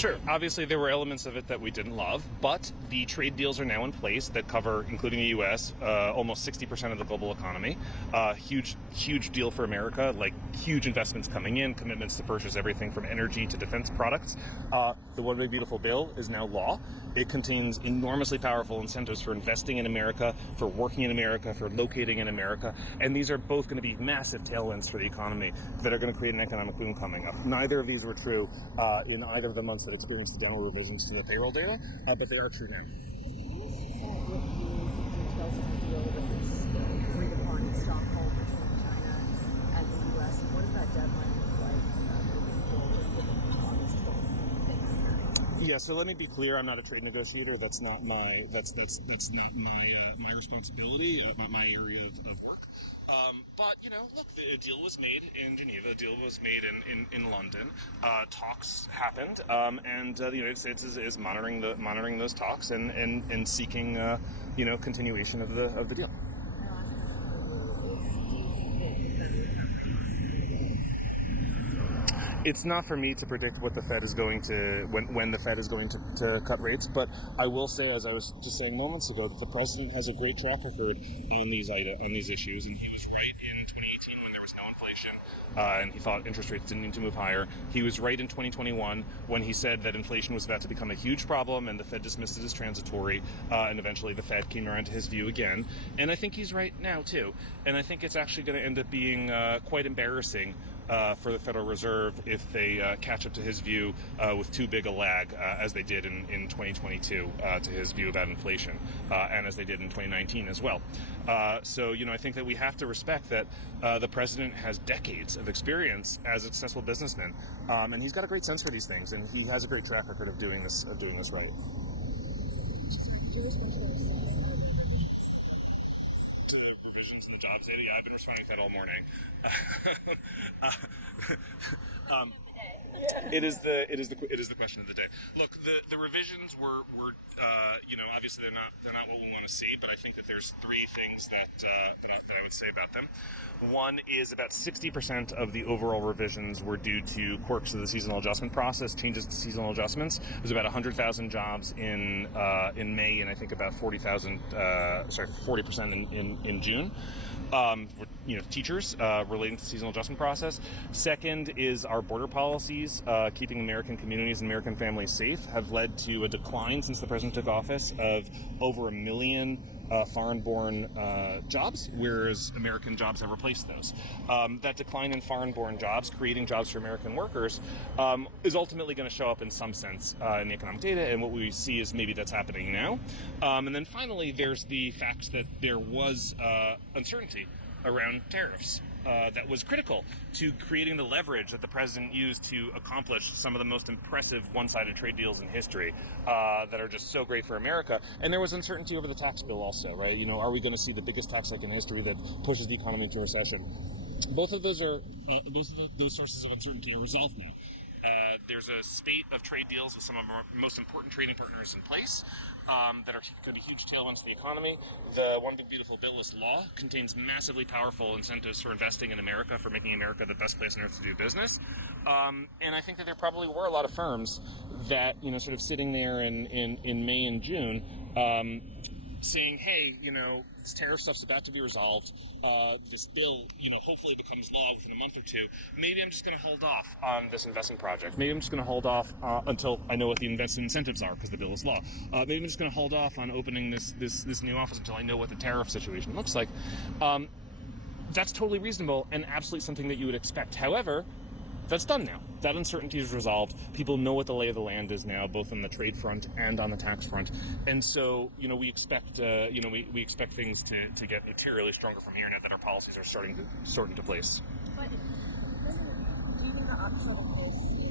Sure. Obviously, there were elements of it that we didn't love, but the trade deals are now in place that cover, including the U.S., almost 60% of the global economy. Huge deal for America, like huge investments coming in, commitments to purchase everything from energy to defense products. The One Big Beautiful Bill is now law. It contains enormously powerful incentives for investing in America, for working in America, for locating in America, and these are both going to be massive tailwinds for the economy that are going to create an economic boom coming up. Neither of these were true in either of the months that experienced the downward revisions to the payroll data, but they are true now. Details of the deal that was agreed upon in Stockholm between China and the U.S. What does that deadline look like moving forward given August 12th things? Yeah, so let me be clear. I'm not a trade negotiator. That's not my my responsibility, my area of work. But, look, the deal was made in Geneva. The deal was made in London. Talks happened, and the United States is monitoring those talks and seeking, continuation of the deal. It's not for me to predict what the Fed is going to, when the Fed is going to cut rates, but I will say, as I was just saying moments ago, that the president has a great track record on these issues, and he was right in 2018 when there was no inflation, and he thought interest rates didn't need to move higher. He was right in 2021 when he said that inflation was about to become a huge problem, and the Fed dismissed it as transitory, and eventually the Fed came around to his view again. And I think he's right now, too. And I think it's actually going to end up being quite embarrassing for the Federal Reserve if they catch up to his view with too big a lag, as they did in 2022 to his view about inflation, and as they did in 2019 as well. So, I think that we have to respect that the president has decades of experience as a successful businessman, and he's got a great sense for these things, and he has a great track record of doing this right. To the revisions in the jobs data, yeah, I've been responding to that all morning. It is the question of the day. Look, the revisions were obviously they're not what we want to see, but I think that there's three things that I would say about them. One is about 60% of the overall revisions were due to quirks of the seasonal adjustment process, changes to seasonal adjustments. There's about 100,000 jobs in May, and I think about 40% in June. Teachers relating to the seasonal adjustment process. Second is our border policies, keeping American communities and American families safe, have led to a decline since the president took office of over 1 million foreign-born jobs, whereas American jobs have replaced those. That decline in foreign-born jobs, creating jobs for American workers, is ultimately going to show up in some sense in the economic data, and what we see is maybe that's happening now. And then finally, there's the fact that there was uncertainty around tariffs. That was critical to creating the leverage that the president used to accomplish some of the most impressive one-sided trade deals in history that are just so great for America. And there was uncertainty over the tax bill also, right? Are we going to see the biggest tax hike in history that pushes the economy into recession? Both of those those sources of uncertainty are resolved now. There's a spate of trade deals with some of our most important trading partners in place that are going to be huge tailwinds for the economy. The One Big Beautiful Bill is law, contains massively powerful incentives for investing in America, for making America the best place on earth to do business. And I think that there probably were a lot of firms that, sort of sitting there in May and June saying, hey, this tariff stuff's about to be resolved. This bill, hopefully becomes law within a month or two. Maybe I'm just going to hold off on this investment project. Maybe I'm just going to hold off until I know what the investment incentives are, because the bill is law. Maybe I'm just going to hold off on opening this new office until I know what the tariff situation looks like. That's totally reasonable and absolutely something that you would expect. However, that's done now. That uncertainty is resolved. People know what the lay of the land is now, both on the trade front and on the tax front. And so, we expect, we expect things to get materially stronger from here now that our policies are starting to sort into place. But do you think the upshot of this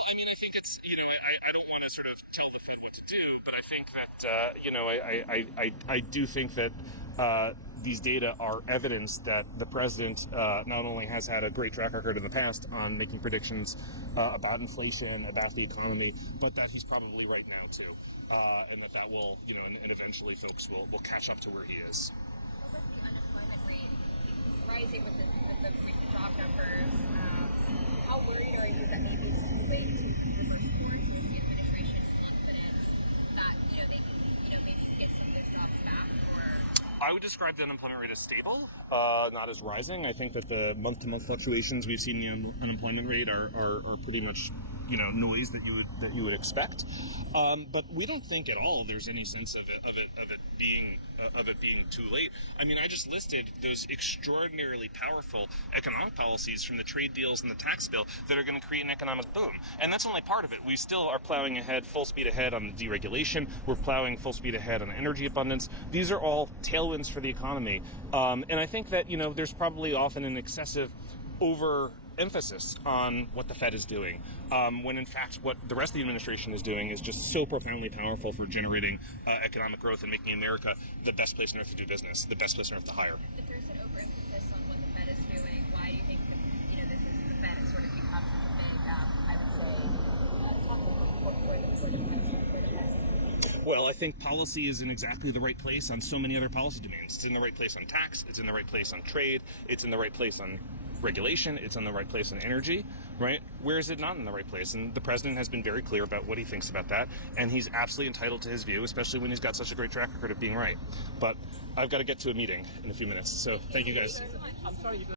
I think it's, I don't want to sort of tell the Fed what to do, but I think that, I do think that these data are evidence that the president not only has had a great track record in the past on making predictions about inflation, about the economy, but that he's probably right now too, and that will, and eventually folks will catch up to where he is. Unemployment rate rising facing with the recent job numbers. How worried are you that maybe it's too late to reverse course? Is the administration confident that they can maybe get some of those jobs back? Or I would describe the unemployment rate as stable, not as rising. I think that the month-to-month fluctuations we've seen in the unemployment rate are pretty much noise that you would expect. But we don't think at all there's any sense of it being too late. I mean, I just listed those extraordinarily powerful economic policies from the trade deals and the tax bill that are going to create an economic boom, and that's only part of it. We still are plowing ahead, full speed ahead on the deregulation. We're plowing full speed ahead on energy abundance. These are all tailwinds for the economy, and I think that there's probably often an excessive overemphasis on what the Fed is doing, when in fact what the rest of the administration is doing is just so profoundly powerful for generating economic growth and making America the best place on earth to do business, the best place on earth to hire. if there's an overemphasis on what the Fed is doing, why do you think the Fed has sort of become such a big, I would say, talking point for the Fed? Well, I think policy is in exactly the right place on so many other policy domains. It's in the right place on tax, it's in the right place on trade, it's in the right place on regulation, it's in the right place on energy, right? Where is it not in the right place? And the president has been very clear about what he thinks about that, and he's absolutely entitled to his view, especially when he's got such a great track record of being right. But I've got to get to a meeting in a few minutes, so thank you guys. I'm sorry.